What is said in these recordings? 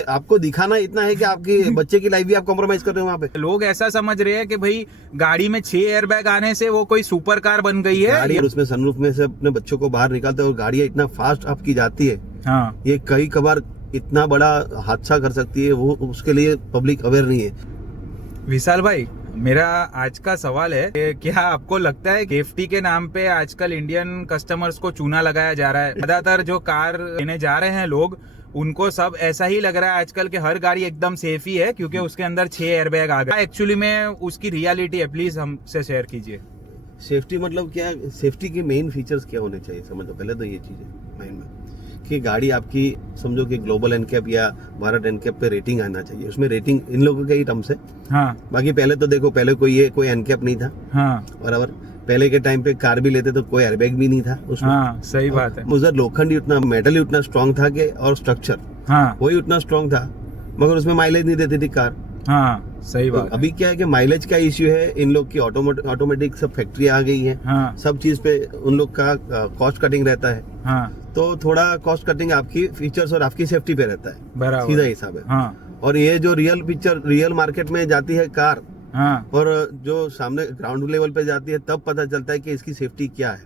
आपको दिखाना इतना है कि आपकी बच्चे की लाइफ भी आप कॉम्प्रोमाइज कर रहे हो वहाँ पे। लोग ऐसा समझ रहे हैं कि भाई गाड़ी में 6 एयरबैग आने से वो कोई सुपर कार बन गई है। गाड़ी उसमें सनरूफ में से अपने बच्चों को बाहर निकालते हैं और गाड़ियाँ इतना फास्ट आपकी जाती है, हाँ, ये कई कबार इतना बड़ा हादसा कर सकती है, वो उसके लिए पब्लिक अवेयर नहीं है। विशाल भाई, मेरा आज का सवाल है कि क्या आपको लगता है सेफ्टी के नाम पे आजकल इंडियन कस्टमर्स को चूना लगाया जा रहा है? ज्यादातर जो कार लेने जा रहे हैं लोग, उनको सब ऐसा ही लग रहा है आजकल कि हर गाड़ी एकदम सेफ ही है क्योंकि उसके अंदर 6 एयरबैग आ गए। एक्चुअली में उसकी रियलिटी है, प्लीज हमसे शेयर कीजिए। सेफ्टी मतलब क्या, सेफ्टी के मेन फीचर्स क्या होने चाहिए समझो, पहले तो ये चीज़ है माइंड में कि गाड़ी आपकी समझो कि ग्लोबल एनकैप या भारत एनकैप पे रेटिंग आना चाहिए। उसमें रेटिंग इन लोगों के ही टर्म्स है। हाँ, बाकी पहले तो देखो, पहले कोई एनकैप नहीं था। हाँ, बराबर। पहले के टाइम पे कार भी लेते तो कोई एयरबैग भी नहीं था उसमें। हाँ, सही बात है। उधर लोखंड ही उतना, मेटल ही उतना स्ट्रांग था कि, और स्ट्रक्चर हाँ, वही उतना स्ट्रांग था, मगर उसमें माइलेज नहीं देती थी कार। हाँ, सही तो बात है। अभी क्या है कि माइलेज का इश्यू है, इन लोग की ऑटोमेटिक सब फैक्ट्री आ गई है। हाँ, सब चीज पे उन लोग का कॉस्ट कटिंग रहता है, हाँ, तो थोड़ा कॉस्ट कटिंग आपकी फीचर्स और आपकी सेफ्टी पे रहता है, बराबर, सीधा हिसाब है। हाँ, और ये जो रियल मार्केट में जाती है कार, हाँ, और जो सामने ग्राउंड लेवल पे जाती है, तब पता चलता है कि इसकी सेफ्टी क्या है।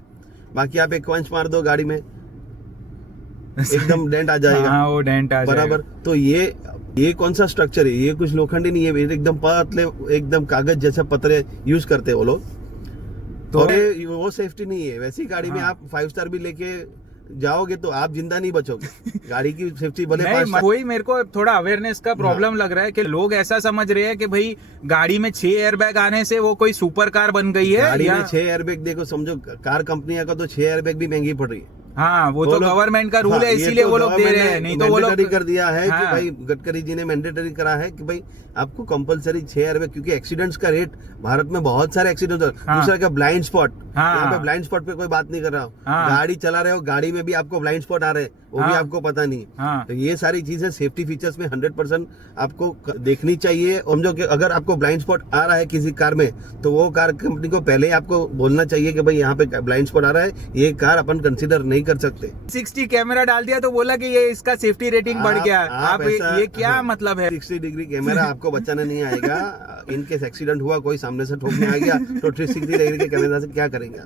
बाकी आप एक पंच मार दो गाड़ी में, एकदम डेंट आ जाएगा। हाँ, वो डेंट आ जाएगा। बराबर। तो ये कौन सा स्ट्रक्चर है, ये कुछ लोखंड ही नहीं है, एकदम पतले, एकदम कागज जैसे पतरे यूज करते हैं वो लोग। तो और वो सेफ्टी नहीं है। वैसी गाड़ी में आप 5 स्टार भी लेके जाओगे तो आप जिंदा नहीं बचोगे। गाड़ी की सेफ्टी भले नहीं, वही मेरे को थोड़ा अवेयरनेस का प्रॉब्लम लग रहा है कि लोग ऐसा समझ रहे हैं कि भाई गाड़ी में 6 एयरबैग आने से वो कोई सुपर कार बन गई है। गाड़ी में 6 एयरबैग, देखो समझो कार कंपनियों का तो 6 एयरबैग भी महंगी पड़ रही है। हाँ, वो तो गवर्नमेंट का रूल है, इसीलिए वो लोग दे रहे हैं, नहीं तो वो लोग कर दिया है कि हाँ। भाई गडकरी जी ने मैंडेटरी करा है कि भाई आपको कंपलसरी 6 एयरबैग, क्योंकि एक्सीडेंट्स का रेट भारत में बहुत सारे एक्सीडेंट होते हैं। हाँ। दूसरा क्या, ब्लाइंड स्पॉट। हाँ। यहाँ पे ब्लाइंड स्पॉट पे कोई बात नहीं कर रहा हूँ। हाँ। गाड़ी चला रहे हो, गाड़ी में भी आपको ब्लाइंड स्पॉट आ रहे हैं, वो भी हाँ। आपको पता नहीं। हाँ। तो ये सारी चीजें सेफ्टी फीचर्स में 100% आपको देखनी चाहिए। समझो कि अगर आपको ब्लाइंड स्पॉट आ रहा है किसी कार में, तो वो कार कंपनी को पहले ही आपको बोलना चाहिए कि भाई यहाँ पे ब्लाइंड स्पॉट आ रहा है, ये कार अपन कंसिडर नहीं कर सकते। 60 कैमरा डाल दिया तो बोला कि ये इसका सेफ्टी रेटिंग बढ़ गया। आप ये क्या हाँ, मतलब है? 60 डिग्री कैमरा आपको बचाने नहीं आएगा। इनकेस एक्सीडेंट हुआ, कोई सामने से ठोकने आ गया, तो 360 डिग्री के कैमरा से क्या करेंगे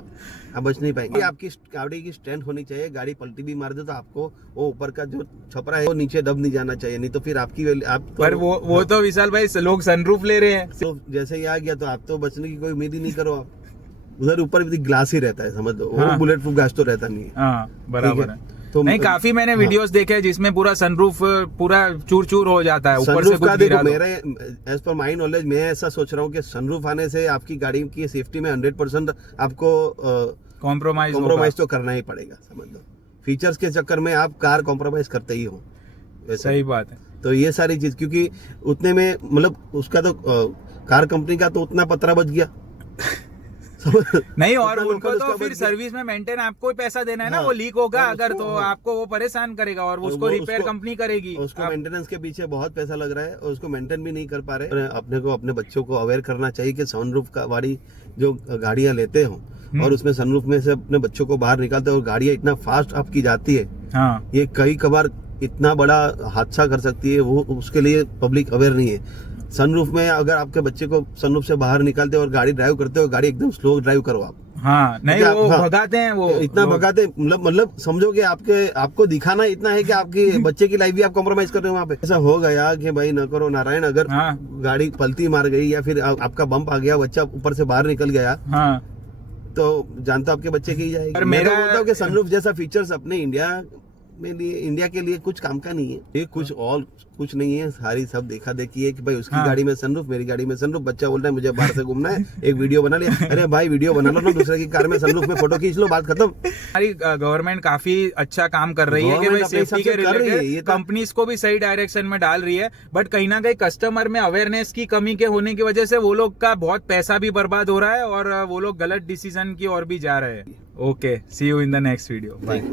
आप बच नहीं पाएंगे। आपकी गाड़ी की स्ट्रेंथ होनी चाहिए। गाड़ी पलटी भी मार दे तो आपको वो ऊपर का जो छपरा है वो नीचे दब नहीं जाना चाहिए, नहीं तो फिर आपकी आप तो, पर वो तो विशाल भाई लोग सनरूफ ले रहे हैं। तो जैसे ही आ गया तो आप तो बचने की कोई उम्मीद ही नहीं करो। आप उधर ऊपर भी ग्लास ही रहता है, समझ लो। हाँ। वो बुलेट प्रूफ ग्लास तो रहता नहीं है। हाँ, बराबर है। तो नहीं, काफी मैंने वीडियोस देखे हैं जिसमें पूरा सनरूफ पूरा चूर चूर हो जाता है, ऊपर से सनरूफ कुछ का गिरा देखो, दो। मेरे एज पर माई नॉलेज मैं ऐसा सोच रहा हूँ कि सनरूफ आने से आपकी गाड़ी की सेफ्टी में 100% आपको कॉम्प्रोमाइज तो करना ही पड़ेगा, समझ लो। फीचर्स के चक्कर में आप कार कॉम्प्रोमाइज करते ही हो। सही बात है। तो ये सारी चीज, क्योंकि उतने में मतलब उसका तो कार कंपनी का तो उतना पतरा बच गया। नहीं, और उतना उनको लोकल तो उसका फिर बच गया। सर्विस में मेंटेन आपको ही पैसा देना है ना। हाँ, वो लीक होगा और अगर उसको, तो हाँ, आपको वो परेशान करेगा और उसको रिपेयर कंपनी करेगी। उसको मेंटेनेंस के पीछे बहुत पैसा लग रहा है और उसको मेंटेन भी नहीं कर पा रहे। अपने को अपने बच्चों को अवेयर करना चाहिए कि सनरूफ का वाली जो गाड़ियां लेते हो और उसमें सनरूफ में से अपने बच्चों को बाहर निकालते हो और गाड़ियां इतना फास्ट आपकी जाती है, हाँ, ये कई कबार इतना बड़ा हादसा कर सकती है, वो उसके लिए पब्लिक अवेयर नहीं है। सनरूफ में अगर आपके बच्चे को सनरूफ से बाहर निकालते हो और गाड़ी ड्राइव करते हो, गाड़ी एकदम स्लो ड्राइव करो आप। हाँ, नहीं वो हाँ, भगाते हैं, वो इतना भगाते, मतलब समझो कि आपको दिखाना इतना है कि आपकी बच्चे की लाइफ भी आप कॉम्प्रोमाइज कर रहे हो वहाँ पे। ऐसा हो गया कि भाई न करो नारायण, अगर हाँ, गाड़ी पलटी मार गई या फिर आपका बम्प आ गया, बच्चा ऊपर से बाहर निकल गया, हाँ, तो जानता आपके बच्चे की ही जाएगी। पर मैं तो मेरा- बोलता हूँ कि सनरूफ जैसा फीचर्स अपने इंडिया के लिए कुछ काम का नहीं है। ये कुछ नहीं है, सारी सब देखा देखी है कि भाई उसकी हाँ। गाड़ी में सनरूफ, मेरी गाड़ी में सनरूफ, बच्चा बोल रहा है मुझे बाहर से घूमना है, एक वीडियो बना लिया। अरे भाई वीडियो बना लो ना, दूसरे की कार में सनरूफ में फोटो खींच लो, बात खत्म। हमारी गवर्नमेंट काफी अच्छा काम कर रही है कि भाई Government अपने सेफ्टी हिसाब के से कर रही है, ये रिलेटेड तो- कंपनीज को भी सही डायरेक्शन में डाल रही है। बट कहीं ना कहीं कस्टमर में अवेयरनेस की कमी के होने की वजह से वो लोग का बहुत पैसा भी बर्बाद हो रहा है और वो लोग गलत डिसीजन की ओर भी जा रहे हैं। Okay, see you in the next video, bye.